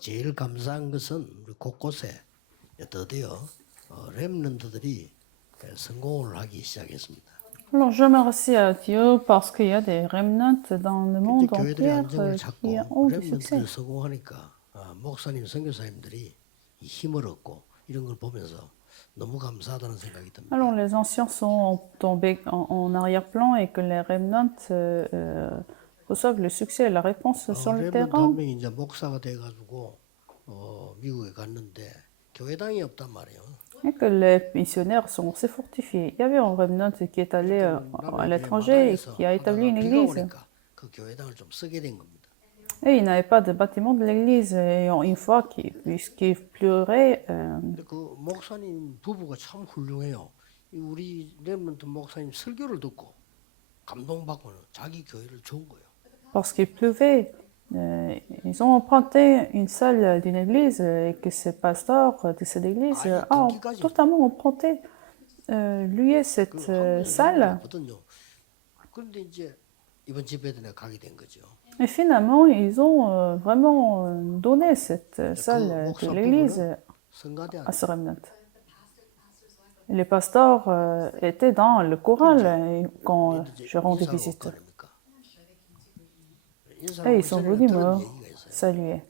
제일 감사한 것은 우리 곳곳에 드디어 렘넌트들이 성공을 하기 시작했습니다. Alors, je remercie à Dieu parce qu'il y a des remnants dans le 이제 monde 교회들이 entier 안정을 qui 찾고 ont du 렘넌트들 succès. 성공하니까 목사님, 선교사님들이 이 힘을 얻고 이런 걸 보면서 너무 감사하다는 생각이 듭니다. Alors, les anciens sont tombés en arrière-plan et que les remnants reçoivent le succès et la réponse sur le 렘넌트 한 terrain. 명이 이제 목사가 돼가지고 미국에 갔는데 교회당이 없단 말이에요. Et que les missionnaires sont assez fortifiés. Il y avait un remnant qui est allé à 남의 교회 l'étranger et 마당에서 qui a établi 하다가 une 비가 église. 오니까 그 교회당을 좀 쓰게 된 겁니다. Et il n'avait pas de bâtiment de l'église. Et une fois puisqu'il pleurait, 근데 그 목사님 부부가 참 훌륭해요. 우리 렘넌트 목사님 설교를 듣고 감동받고는 자기 교회를 준 거예요. parce qu'il pleuvait, ils ont emprunté une salle d'une église et que ce pasteur de cette église a totalement emprunté, lui et cette salle. 그런데 이제 이번 집회도 내가 가게 된 거죠. Et finalement, ils ont vraiment donné cette salle de l'église à ce remnant. Les pasteurs étaient dans le choral quand je rendais visite. Et ils sont venus me saluer.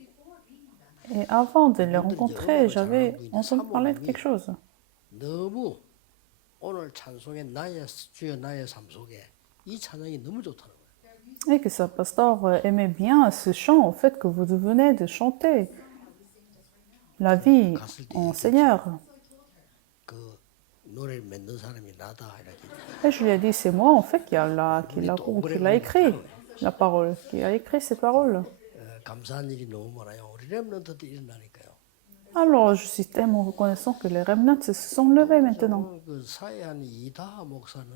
Et avant de les rencontrer, j'avais entendu parler de quelque chose. 너무 오늘 찬송의 나의 주여 나의 삶 속에 이 찬양이 너무 좋다는 거예요. Et que ce pasteur aimait bien ce chant, au fait que vous venez de chanter. La vie en Seigneur. 그 노래를 만든 사람이 나다 이렇게. Et je lui ai dit, c'est moi en fait qui l'a écrit, la parole, qui a écrit ces paroles. 감사한 일이 너무 많아요. 우리 렘넌트도 일어나니까요. Alors, je suis tellement reconnaissant que les remnants se sont levés maintenant. 그 사회한 이다하 목사는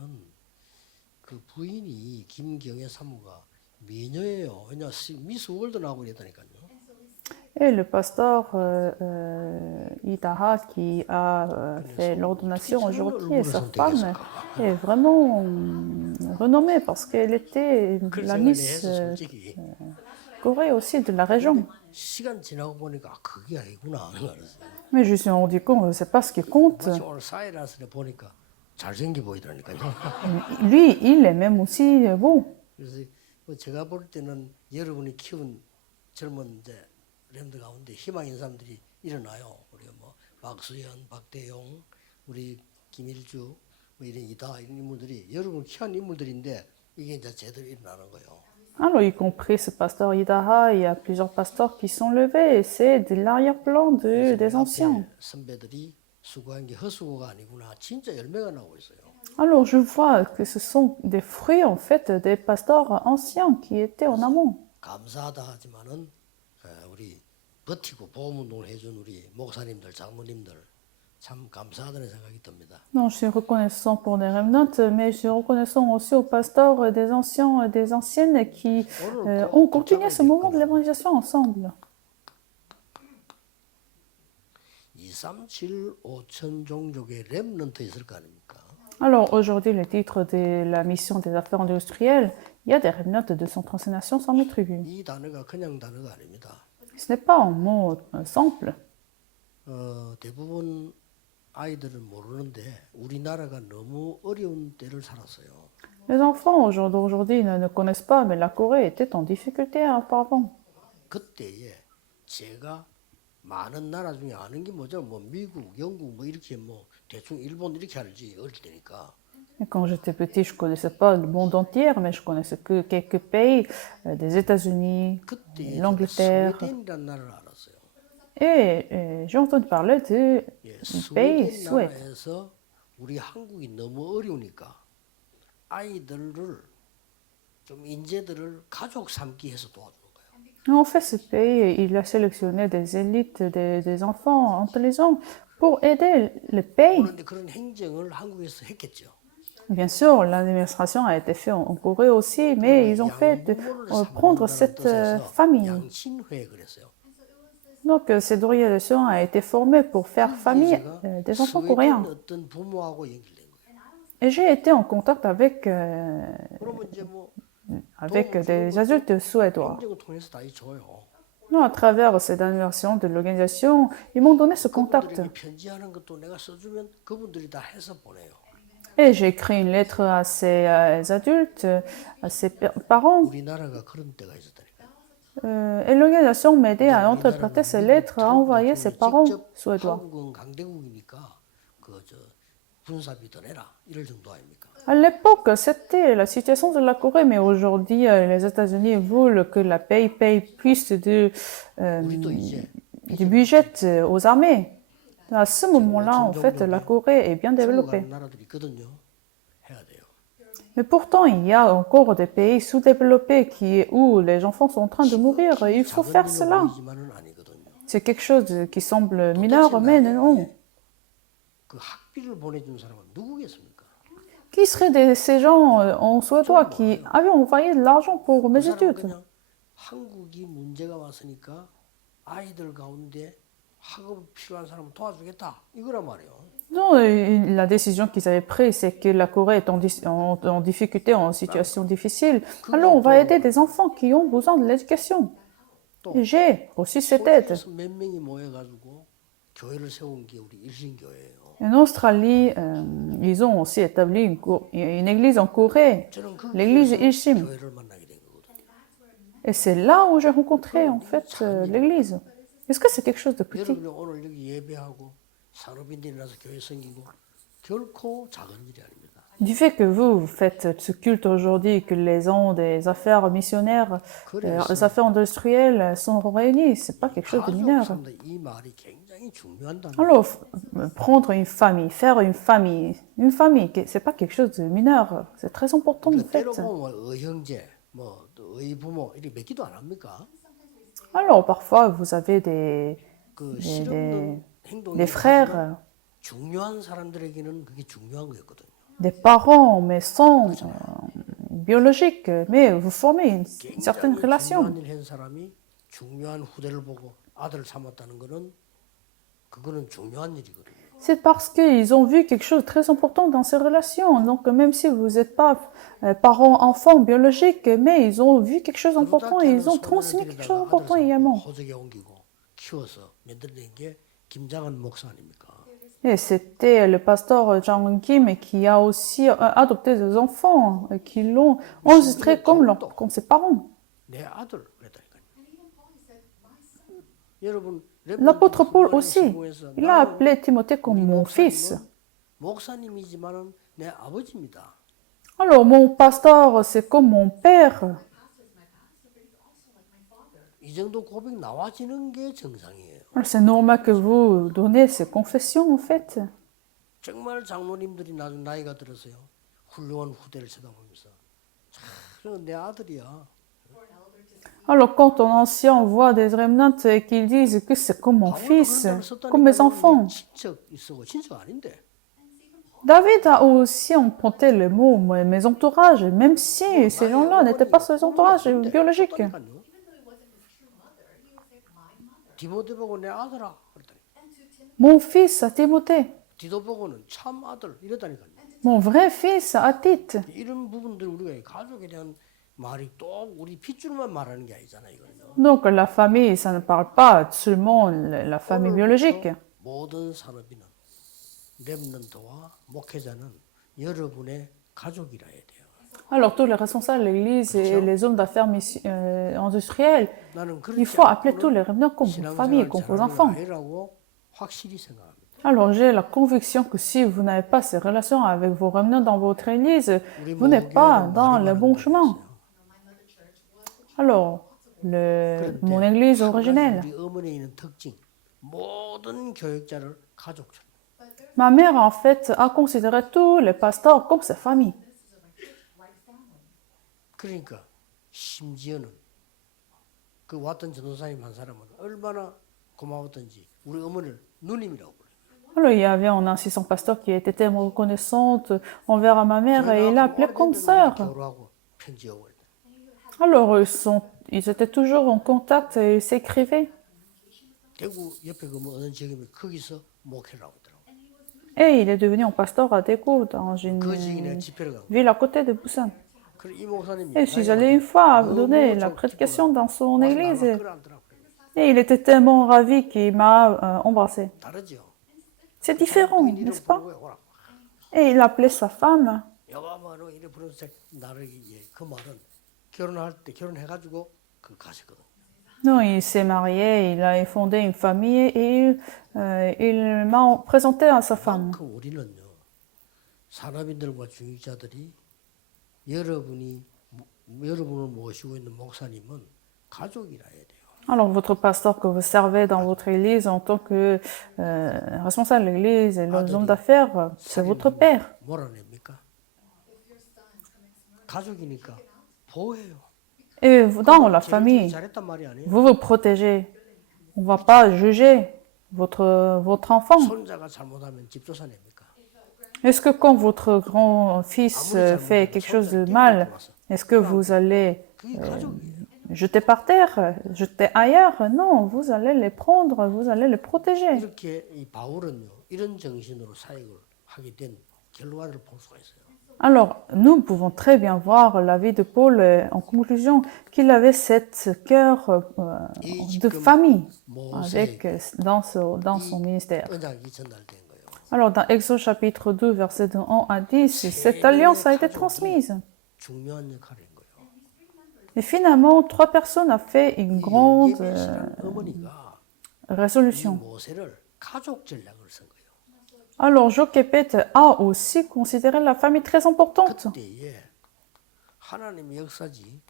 그 부인이 김경애 사무가 미녀예요. 왜냐 미스 월드 나오고 이랬다니까요. Et le pasteur Idaha qui a fait l'ordination aujourd'hui, et sa femme est vraiment renommée parce qu'elle était la Miss Corée aussi de la région. 시간 지나고 보니까 그게 아니구나 하는 거 알았어요. Mais je me suis rendu compte que c'est pas ce qui compte. 오늘 사이라스를 보니까 잘생겨 보이더라니까요. Lui, il est même aussi beau. 그래서 제가 볼 때는 여러분이 키운 젊은 이제 렘들 가운데 희망 있는 사람들이 일어나요. 우리 뭐 박수현, 박대용, 우리 김일주, 뭐 이런 이다 이런 인물들이 여러분 키운 인물들인데 이게 이제 제대로 일어나는 거예요. Alors, y compris ce pasteur Idaha, il y a plusieurs pasteurs qui sont levés, et c'est de l'arrière-plan des anciens. 선배들이 수고한 게 헛수고가 아니구나. 진짜 열매가 나오고 있어요. Alors, je vois que ce sont des fruits, en fait, des pasteurs anciens qui étaient en amont. 감사하다 하지만은 우리 버티고 보험운동을 해준 우리 목사님들, 장로님들 참 감사하다는 생각이 듭니다. Non, je suis reconnaissant pour les remnants, mais je suis reconnaissant aussi aux pasteurs des anciens et des anciennes qui ont continué ce moment de l'évangélisation ensemble. 2, 3, 7, 5천 종족의 렘넌트 있을 거 아닙니까? Alors, aujourd'hui, le titre de la mission des affaires industrielles, il y a des remnants de 230 nations sans mes tribus. 이 단어가 그냥 단어가 아닙니다. Ce n'est pas un mot simple. 대부분 아이들은 모르는데 우리나라가 너무 어려운 때를 살았어요. Les enfants d'aujourd'hui ne connaissent pas, mais la Corée était en difficulté auparavant. 그때에 제가 많은 나라 중에 아는 게 뭐죠? 뭐 미국, 영국 뭐 이렇게 뭐 대충 일본 이렇게 알지 어릴 때니까. Et quand j'étais petit, je ne connaissais pas le monde entier, mais je connaissais que quelques pays, des États-Unis, 그때 l'Angleterre. 스웨덴이라는 나라를 알았어요. Et j'ai entendu parler du pays 스웨덴 Suède. 나라에서 우리 한국이 너무 어려우니까 아이들을 좀 인재들을 가족 삼기 해서 도와주는 거예요. En fait, ce pays, il a sélectionné des élites, des enfants intelligents pour aider le pays. 그런데 그런 행정을 한국에서 했겠죠. Bien sûr, l'administration a été faite en Corée aussi, mais ils ont fait prendre cette famille. 양친회 그랬어요. Donc, cette organisation a été formée pour faire famille des enfants coréens. 어떤 부모하고 연결된 거예요. Et j'ai été en contact avec 그러면 이제 뭐 des adultes suédois. 행정을 통해서 다 줘요. Non, à travers cette animation de l'organisation, ils m'ont donné ce contact. 그분들에게 편지하는 것도 내가 써주면 그분들이 다 해서 보내요. Et j'ai écrit une lettre à ces adultes, à ces parents. 우리나라가 그런 때가 있었다니까. Et l'organisation m'a aidé à interpréter ces lettres, à envoyer ses parents suédois. 한국은 강대국이니까 그저 군사비 더 내라 이럴 정도 아닙니까? À l'époque, c'était la situation de la Corée, mais aujourd'hui, les États-Unis veulent que la paye plus 우리도 이제 du budget aux armées. À ce moment-là, en fait, la Corée est bien développée. 죽어가는 나라들이 있거든요. 해야 돼요. Mais pourtant, il y a encore des pays sous-développés où les enfants sont en train de mourir. Il faut faire 작은 일로 cela. 보이지만은 아니거든요. C'est quelque chose qui semble mineur, mais non. 그 학비를 보내준 사람은 누구겠습니까? Qui seraient ces gens en Suédois qui avaient envoyé de l'argent pour 그 mes 사람은 études? 그냥 한국이 문제가 왔으니까 아이들 가운데 학업 필요한 사람 도와주겠다 이거란 말이에요. Non, la décision qu'ils avaient prise, c'est que la Corée est en difficulté, en situation difficile. Alors, on va aider des enfants qui ont besoin de l'éducation. Et j'ai reçu cette aide. 호주에서 몇 명이 모여가지고 교회를 세운 게 우리 일신교회예요. En Australie, ils ont aussi établi une église en Corée, 저는 그 l'église 교회에서 Ilshim. 교회를 만나게 된 거거든요. Et c'est là où j'ai rencontré en fait l'église. Est-ce que c'est quelque chose de petit? 여러분이 오늘 여기 예배하고 산업인들이 나서 교회 생기고 결코 작은 일이 아닙니다. Du fait que vous faites ce culte aujourd'hui, que les gens des affaires missionnaires, les affaires industrielles sont réunis, c'est pas quelque chose de 가족 mineur. 산다 이 말이 굉장히 중요하다는 Alors, prendre une famille, faire une famille, c'est pas quelque chose de mineur, c'est très important en 거예요. fait. 때로 보면 의형제, 뭐또 의부모 이렇게 맺기도 안 합니까? Alors, parfois, vous avez des 그 실없는 행동이 des frères, 중요한 사람들에게는 그게 중요한 거였거든요. des parents, mais sans biologique, mais vous formez une certaine 굉장히 relation. 중요한 일 한 사람이 중요한 후대를 보고 아들 삼았다는 거는 그거는 중요한 일이거든요. C'est parce qu'ils ont vu quelque chose de très important dans ces relations. Donc, même si vous n'êtes pas parents, enfants biologiques, mais ils ont vu quelque chose d'important et ils ont transmis quelque chose d'important également. 호적에 옮기고 키워서 만들어낸 게 김장한 목사 아닙니까? Et c'était le pasteur Jang Kim qui a aussi adopté des enfants qui l'ont enregistré comme ses parents. 내 아들 그랬다니까요. 여러분 L'apôtre Paul aussi, il a appelé Timothée comme mon fils. 목사님이지만은 내 아버지입니다. Alors, mon pasteur, c'est comme mon père. 이 정도 고백 나와지는 게 정상이에요. Alors, c'est normal que vous donnez ces confessions, en fait. 정말 장로님들이 나이가 들어서요. 훌륭한 후대를 쳐다보면서 참, 내 아들이야. Alors, quand un ancien voit des remnants et qu'ils disent que c'est comme mon fils, comme mes enfants, 친척 있어, 친척 아닌데. David a aussi emprunté le mot mes entourages, même si ces gens-là n'étaient pas ses entourages biologiques. 디모데 보고 내 아들아 그랬더니 Mon fils à Timothée, 디도 보고는 참 아들 이랬다니까요. mon vrai fils à Tite. 이런 부분들 우리가 가족에 대한 말이 또 우리 핏줄만 말하는 게 아니잖아요. 이거는요. Donc la famille, ça ne parle pas seulement la famille biologique. 모든 산업인은 렘넌트와 목회자는 여러분의 가족이라 해야 돼요. Alors tous les responsables de l'Église et les hommes d'affaires industriels, 나는 il 그렇지 faut appeler tous 않고는 les remnants comme vos familles, 신앙생활 comme vos 잘하는 enfants. 아이라고 확실히 생각합니다. Alors j'ai la conviction que si vous n'avez pas ces relations avec vos remnants dans votre Église, vous n'êtes pas dans le bon chemin. Alors, mon Église originelle, 우리 어머니에 있는 특징, 모든 교육자를 가족처럼. ma mère en fait a considéré tous les pasteurs comme sa famille. 그러니까 심지어는 그 왔던 전도사님 한 사람은 얼마나 고마웠던지 우리 어머니를 누님이라고 불러요. Alors, il y avait un assistant pasteur qui était tellement reconnaissante envers ma mère et il l'a appelée comme sœur. 교류하고 편지하고 그랬다. Alors, ils étaient toujours en contact et ils s'écrivaient. 대구 옆에 그 뭐 어느 지역이면 거기서 목회를 하고 있더라고. Et il est devenu un pasteur à Daegu, dans une 그 지역에 내가 집회를 가고. ville à côté de Busan. 그래 이 목사님이 Et je suis allée une fois donner la prédication dans son église. Et il était tellement ravi qu'il m'a embrassé. 다르죠. C'est différent, 부인 이름 n'est-ce pas? 부르고 오라. Et il appelait sa femme. 여봐마로 이래 부르면서 나를 그 말은 결혼할 때 결혼해가지고 그 가셨거든. Non, il s'est marié, il a fondé une famille et il m'a présenté à sa femme. 그 우리는요 산업인들과 중직자들이 여러분을 모시고 있는 목사님은 가족이라 해야 돼요. Alors, votre pasteur que vous servez dans votre église en tant que responsable de l'église et les hommes d'affaires, c'est votre père. 몰아냅니까? 가족이니까 보호해요. Et dans la famille, 잘했단 말이 아니에요. vous vous protégez. On ne va pas juger votre enfant. 손자가 잘못하면 집 쫓아냅니까? Est-ce que quand votre grand-fils fait quelque chose de mal, est-ce que vous allez 그게 가족이에요. jeter par terre, jeter ailleurs? Non, vous allez les prendre, vous allez les protéger. 이렇게 이 바울은요 이런 정신으로 사역을 하게 된 결과를 볼 수가 있어요. Alors, nous pouvons très bien voir la vie de Paul en conclusion qu'il avait cette cœur de famille avec, dans son ministère. 언약이 전달된 거예요. Alors, dans Exode chapitre 2, versets de 1 à 10, cette alliance a été transmise. 중요한 역할인 거예요. Et finalement, 3 personnes ont fait une grande 예배시라는 어머니가 이 résolution. 모세를 가족 전략을 쓴 거예요. Alors, Jochebed a aussi considéré la famille très importante. 그때에 하나님의 역사지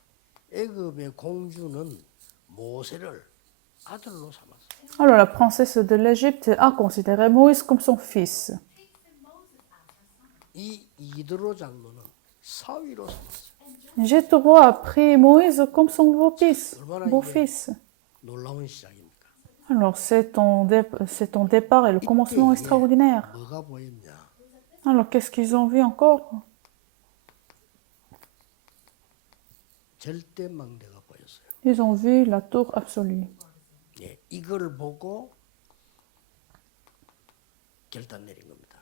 애굽의 공주는 모세를 아들로 삼았어요. Alors, la princesse de l'Égypte a considéré Moïse comme son fils. 이 이드로 장로는 사위로 삼았어요. Jéthro a pris Moïse comme son beau-fils. 놀라운 시작입니까? Alors, c'est ton départ et le commencement extraordinaire. 뭐가 보였냐? Alors, qu'est-ce qu'ils ont vu encore? 절대망대가 보였어요. Ils ont vu la tour absolue. 예, 이걸 보고 결단 내린 겁니다.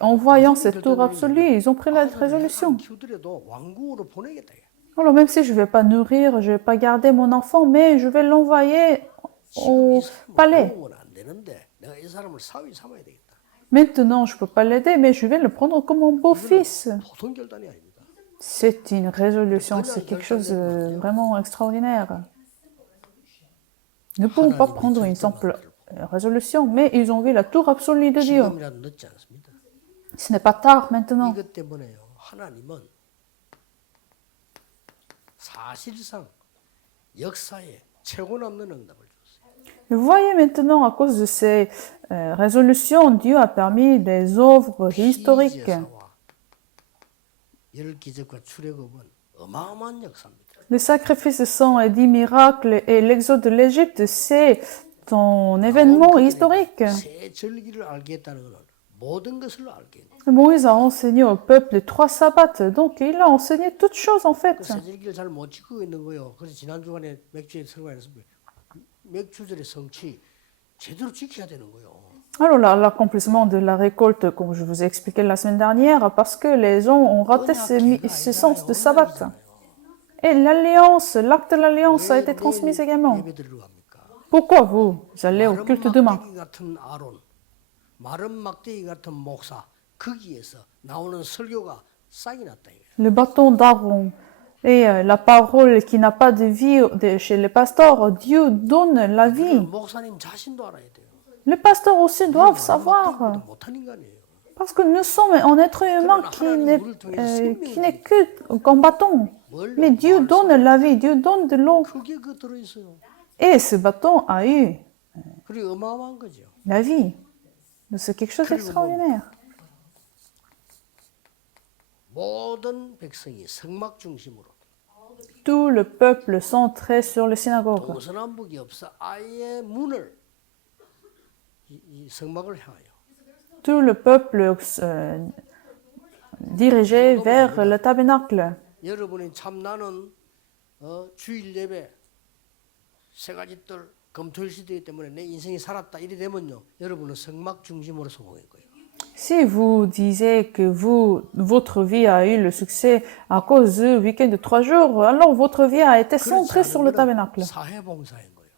En voyant cette tour absolue, ils ont pris la résolution. 키우더라도 왕궁으로 보내겠다. Alors, même si je ne vais pas nourrir, je ne vais pas garder mon enfant, mais je vais l'envoyer au palais. 보험은 안 되는데 내가 이 사람을 사위 삼아야 되겠다. Maintenant, je ne peux pas l'aider, mais je vais le prendre comme mon beau-fils. 보통 결단이 아닙니다. C'est une résolution, c'est quelque chose de vraiment extraordinaire. Nous ne pouvons pas prendre une simple résolution, mais ils ont vu la tour absolue de Dieu. 지금이라도 늦지 않습니다. Ce n'est pas tard maintenant. 이것 때문에요. 하나님은 사실상 역사에 최고 남는 응답을 줬어요. Vous voyez maintenant, à cause de ces résolutions, Dieu a permis des œuvres historiques. 피제사와 열 기적과 출애굽은 어마어마한 역사입니다. Le sacrifice de sang et 10 miracles et l'exode de l'Égypte, c'est un événement historique. 새 절기를 알게 했다는 것은 모든 것을 알게 했다. Moïse a enseigné au peuple 3 sabbats, donc il a enseigné toutes choses en fait. 새 절기를 잘 못 지키고 있는 거예요. 그래서 지난 주간에 맥주의 설교에서 맥주절의 성취 제대로 지켜야 되는 거예요. Alors l'accomplissement de la récolte, comme je vous ai expliqué la semaine dernière, parce que les gens ont raté ce sens de sabbat. Et l'alliance, l'acte de l'alliance a été transmis également. 예배 드리러 갑니까? Pourquoi vous allez au culte demain? 막대기 같은 아론, 마른 막대기 같은 목사 거기에서 나오는 설교가 싹이 났다 이거예요. Le bâton d'Aaron et la parole qui n'a pas de vie chez les pasteurs, Dieu donne la vie. 목사님 자신도 알아야 돼요. Les pasteurs aussi doivent savoir. 막대기보다 못한 인간이에요. Parce que nous sommes un être humain qui n'est que combattant. Mais Dieu donne la vie, Dieu donne de l'eau. 그게 그 들어있어요. Et ce bâton a eu 그리고 어마어마한 거죠. la vie. C'est quelque chose d'extraordinaire. 모든 백성이 성막 중심으로 Tout le peuple centré sur le synagogue. 동서남북이 없어 아예 문을 이 성막을 향하여 Tout le peuple dirigé vers le tabernacle. 여러분이 참 나는 주일 예배 세 가지 뜰 금토일 시대이기 때문에 내 인생이 살았다 이래 되면요 여러분은 성막 중심으로 성공한 거예요. Si vous disiez que votre vie a eu le succès à cause du week-end de 3 jours, alors votre vie a été centrée sur le tabernacle. 사회봉사인 거예요.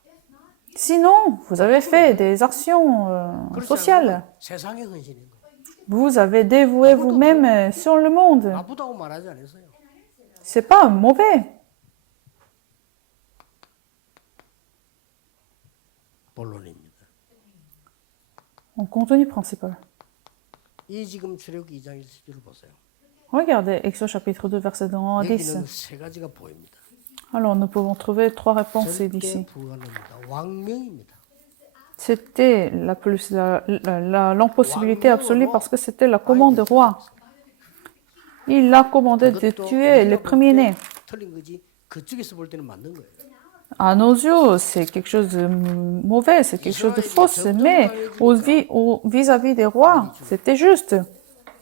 Sinon, vous avez fait des actions 그렇지 sociales. 않으면 세상에 헌신인 거예요. Vous avez dévoué vous-même sur le monde. 나쁘다고 말하지 않았어요. C'est pas mauvais. 본론입니다. En contenu principal. 이 지금 출애굽기 2장 1절을 보세요. Regardez Exode chapitre 2, verset 1 à 10. 여기는 세 가지가 보입니다. Alors, nous pouvons trouver trois réponses 절대 d'ici. 불가능합니다. 왕명입니다. C'était l'impossibilité absolue parce que c'était la commande du roi. Il a commandé de tuer les premiers-nés. 틀린 거지. 그쪽에서 볼 때는 맞는 거예요. À nos yeux, c'est quelque chose de mauvais, c'est quelque chose de faux, mais vis-à-vis des rois, c'était juste.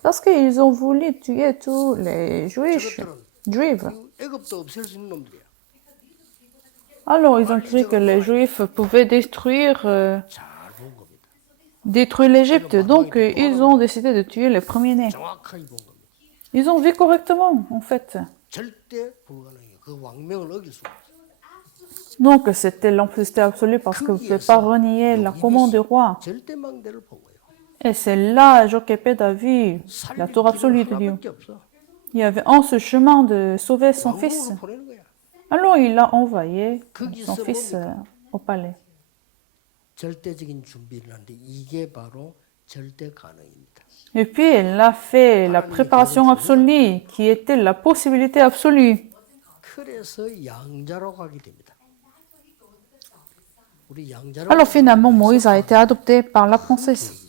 Parce qu'ils ont voulu tuer tous les juifs. 애굽도 없앨 수 있는 놈들이야. Alors, ils ont cru que les juifs pouvaient détruire 잘 본 겁니다. l'Égypte, donc ils ont décidé de tuer les premiers-nés. 정확하게 본 겁니다. Ils ont vu correctement, en fait. 절대 불가능해요. 그 왕명을 어길 수가 없어요. Donc, c'était l'impossibilité absolue parce que vous ne pouvez pas renier la commande du roi. 절대 망대를 본 거예요. Et c'est là, Jochebed a vu la tour absolue de Dieu. 하나밖에 없어. Il y avait un seul chemin de sauver son fils. 왕궁으로 보내는 거야. Alors, il a envoyé son fils au palais. 절대적인 준비를 하는데 이게 바로 절대 가능입니다. Et puis, elle a fait la préparation absolue, qui était la possibilité absolue. 그래서 양자로 가게 됩니다. 우리 양자로 Alors finalement, Moïse a été adopté par la princesse.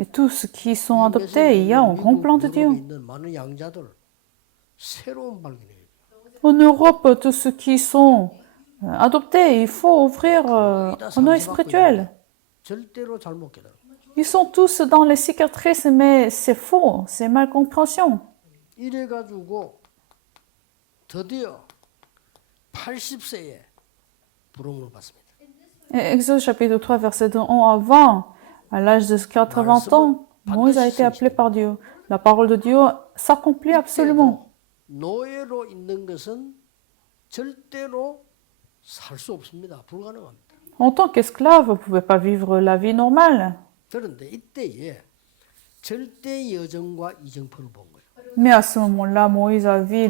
Et tous ceux qui sont adoptés, il y a un grand plan de Dieu. 있는 많은 양자들 새로운 발견이에요. En Europe, tous ceux qui sont adoptés, il faut ouvrir un œil spirituel. 절대로 잘못 깨달아. Ils sont tous dans les cicatrices, mais c'est faux, c'est malcompréhension. 이래가지고 드디어 80세에 부름을 받습니다. Et Exode chapitre 3, verset 1 à 20, à l'âge de 80 ans, Moïse a été appelé par Dieu. La parole de Dieu s'accomplit absolument. 노예로 있는 것은 절대로 살 수 없습니다. 불가능합니다. En tant qu'esclave, vous ne pouvez pas vivre la vie normale. 그런데 이때에 절대 여정과 이정표를 본 거예요. Mais à ce moment-là, Moïse a vu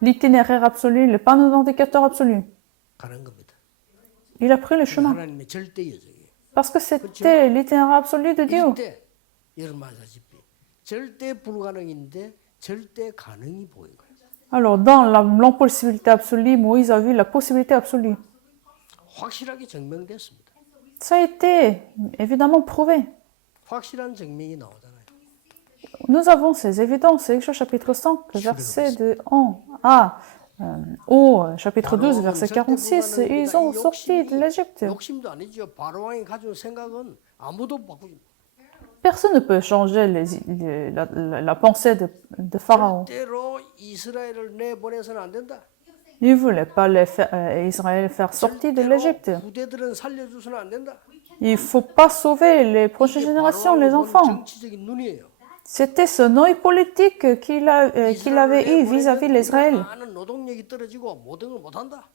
l'itinéraire absolu, le panneau d'indicateur absolu. 가는 겁니다. Il a pris le chemin. 하나님의 절대 여정이에요. Parce que c'était l'itinéraire absolu de Dieu. 이때 여러분 아시다시피 절대 불가능인데 절대 가능이 보인 거예요. Alors, dans l'impossibilité absolue, Moïse a vu la possibilité absolue. 확실하게 증명됐습니다. Ça a été évidemment prouvé. 확실한 증명이 나오잖아요. Nous avons ces évidences. Exode chapitre 5, verset de 1 à au chapitre 12, verset 46, ils ont sorti de l'Égypte. 욕심도 아니죠. 바로왕이 가진 생각은 아무도 바꾸지. Personne ne peut changer la pensée de Pharaon. 절대로 이스라엘을 내보내서는 안 된다. Il ne voulait pas Israël faire sortir de l'Égypte. 후대들은 살려주서는 안 된다. Il ne faut pas sauver les prochaines générations, les enfants. 정치적인 눈이에요. C'était ce œil politique qu'il avait eu vis-à-vis l'Israël. 많은 노동력이 떨어지고 모든 걸 못한다.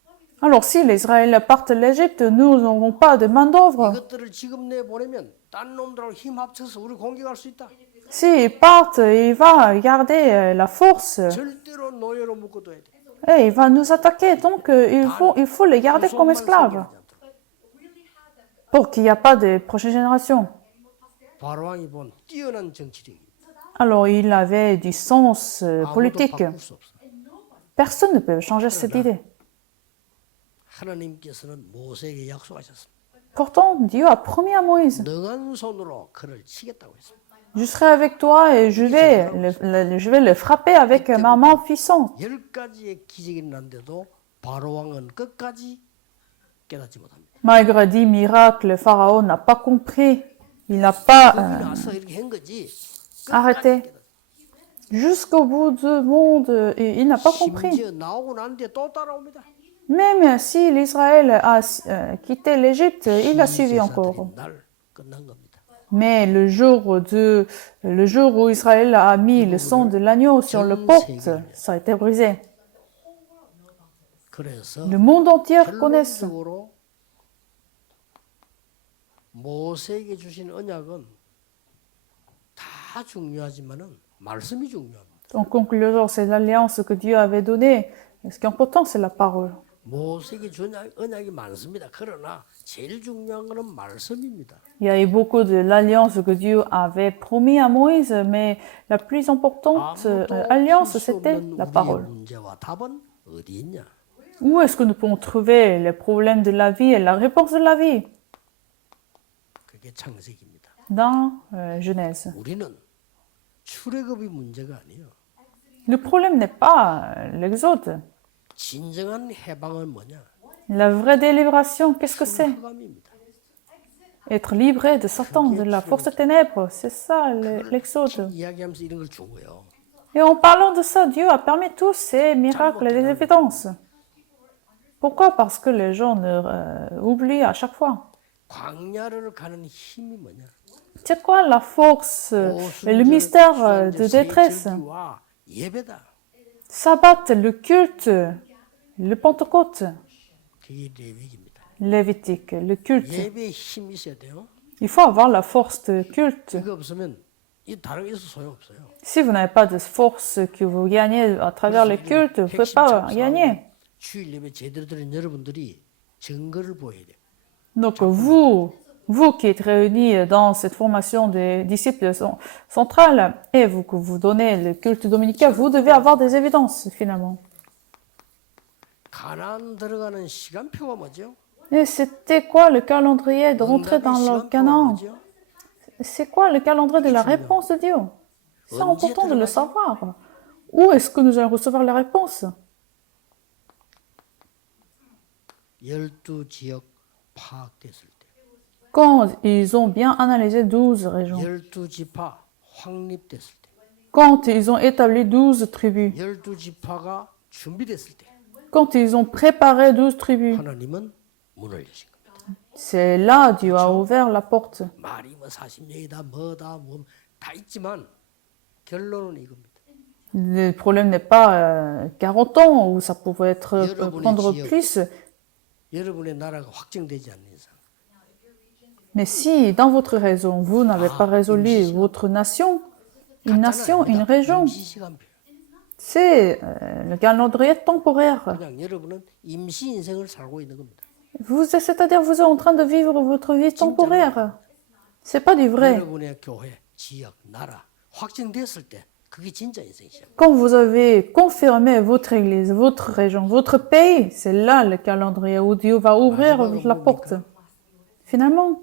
Alors, si l'Israël parte de l'Égypte, nous n'aurons pas de main-d'œuvre. 이것들을 지금 내보내면 딴 놈들하고 힘 합쳐서 우리 공격할 수 있다. S'il part, il va garder la force 절대로 노예로 묶어둬야 돼. et il va nous attaquer. Donc, il faut les garder comme esclaves pour qu'il n'y ait pas de prochaine génération. 바로왕이 본 뛰어난 정치력이 Alors, il avait du sens politique. 바꿀 수 없어. Personne ne peut changer cette idée. 하나님께서는 모세에게 약속하셨습니다. Pourtant, Dieu a promis à Moïse, 능한 손으로 그를 치겠다고 했습니다. je serai avec toi et je vais le frapper avec ma main puissante. 10가지의 기적이 일어났는데도 바로왕은 끝까지 깨닫지 못합니다. Malgré 10 miracles, le Pharaon n'a pas compris. Il n'a pas 여기 나서 이렇게 한 거지. arrêté. Jusqu'au bout du monde, il n'a pas compris. 심지어 나오고 난 뒤에 또 따라옵니다. Même si l'Israël a quitté l'Égypte, il a suivi encore. 날 끝난 겁니다. Mais le jour où Israël a mis le sang de l'agneau sur le porte, ça a été brisé. 그래서 Le monde entier connaisse. 결론적으로 모세에게 주신 언약은 다 중요하지만은 말씀이 중요합니다. En conclusion, c'est l'alliance que Dieu avait donnée. Ce qui est important, c'est la parole. 모세에게 준 언약이 많습니다. 그러나 제일 중요한 것은 말씀입니다. Il y a eu beaucoup de l'alliance que Dieu avait promis à Moïse, mais la plus importante alliance, c'était la 우리의 parole. 문제와 답은 어디 있냐? Où est-ce que nous pouvons trouver les problèmes de la vie et la réponse de la vie? 그게 창세기입니다. Dans Genèse. 우리는 출애굽이 문제가 아니에요. Le problème n'est pas l'Exode. 진정한 해방은 뭐냐? La vraie délibération, qu'est-ce que c'est? 흑암입니다. Être livré de Satan, de la force des ténèbres, c'est ça l'Exode. 이야기하면서 이런 걸 준 거예요. Et en parlant de ça, Dieu a permis tous ces miracles et les évidences. Pourquoi? Parce que les gens oublient à chaque fois. 광야를 가는 힘이 뭐냐? C'est quoi la force et le mystère de détresse? 세절기와 예배다. Sabbat, le culte, le Pentecôte, 그게 레위기입니다. Lévitique, le culte. 예배에 힘이 있어야 돼요. Il faut avoir la force de culte. 이거 없으면 이 다른 게 있어서 소용없어요. Si vous n'avez pas de force que vous gagnez à travers le culte, vous ne pouvez pas gagner. 주일 예배 제대로 드린 여러분들이 증거를 보여야 돼요. Donc vous qui êtes réunis dans cette formation des disciples centrales et vous que vous donnez le culte dominical, vous devez avoir des évidences finalement. 가나안 들어가는 시간표가 뭐죠? Et c'était quoi le calendrier de rentrer dans le 시간표가 Canaan? 뭐죠? C'est quoi le calendrier de la réponse de Dieu? C'est important de le savoir. Où est-ce que nous allons recevoir la réponse? 12지역 파악됐을 때, Quand ils ont bien analysé 12 régions. 12지파 확립됐을 때, Quand ils ont établi 12 tribus. 12지파가 준비됐을 때, Quand ils ont préparé 12 tribus. 하나님은 문을 여신 겁니다. C'est là Dieu a ouvert la porte. 말이 뭐 40년이다 뭐다 뭐 다 있지만 결론은 이겁니다. Le problème n'est pas 40 ans où ça pouvait être prendre plus. 여러분의 나라가 확정되지 않는 이상 Mais si dans votre raison, vous n'avez pas résolu votre nation, une région, 임시시간표. c'est le calendrier temporaire. 그냥 여러분은 임시 인생을 살고 있는 겁니다. C'est-à-dire vous êtes en train de vivre votre vie temporaire. C'est pas du vrai. 여러분의 교회, 지역, 나라 확정됐을 때 그게 진짜 인생이죠. Quand vous avez confirmé votre église, votre région, votre pays, c'est là le calendrier où Dieu va ouvrir la porte. Finalement,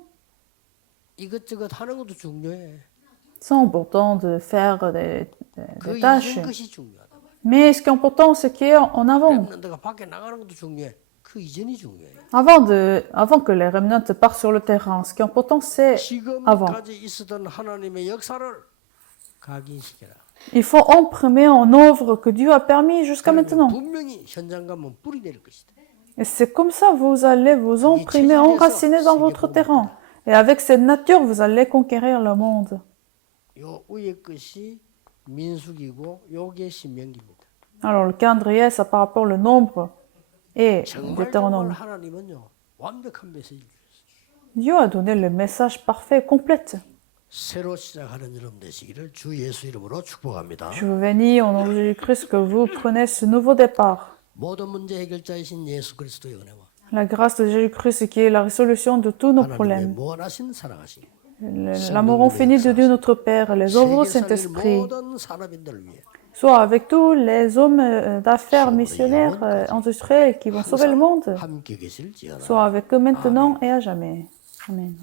이것저것 하는 것도 중요해. c'est important de faire des 그 tâches. 이전 것이 중요하다. Mais ce qui est important, c'est qu'il y a en avant. 렘넌트가 밖에 나가는 것도 중요해. 그 이전이 중요해. Avant que les remnants partent sur le terrain, ce qui est important, c'est avant. 지금까지 있었던 하나님의 역사를 각인시켜라. Il faut imprimer en œuvre que Dieu a permis jusqu'à maintenant. 분명히 현장 가면 뿌리 내릴 것이다. Et c'est comme ça vous allez vous imprimer, enraciner dans votre terrain. Et avec cette nature, vous allez conquérir le monde. 요 위에 것이 민수기고 요게 신명기입니다. Alors le calendrier, ça par rapport au nombre et 정말 Deutéronome. 하나님은요 완벽한 메시지를 주셨어요. Dieu a donné le message parfait, complète. 새로 시작하는 여러분 되시기를 주 예수 이름으로 축복합니다. Je vous bénis au nom de Jésus-Christ que vous prenez ce nouveau départ. 모든 문제 해결자이신 예수 그리스도의 은혜와 La grâce de Jésus-Christ qui est la résolution de tous nos 하나님의 problèmes. 무한하신 사랑하심 L'amour infini de Dieu notre Père, les œuvres du 세계 살릴 Saint-Esprit, 모든 산업인들을 위해 soit avec tous les hommes d'affaires missionnaires industriels qui vont sauver le monde, 함께 계실지어다. soit avec eux maintenant et à jamais. Amen.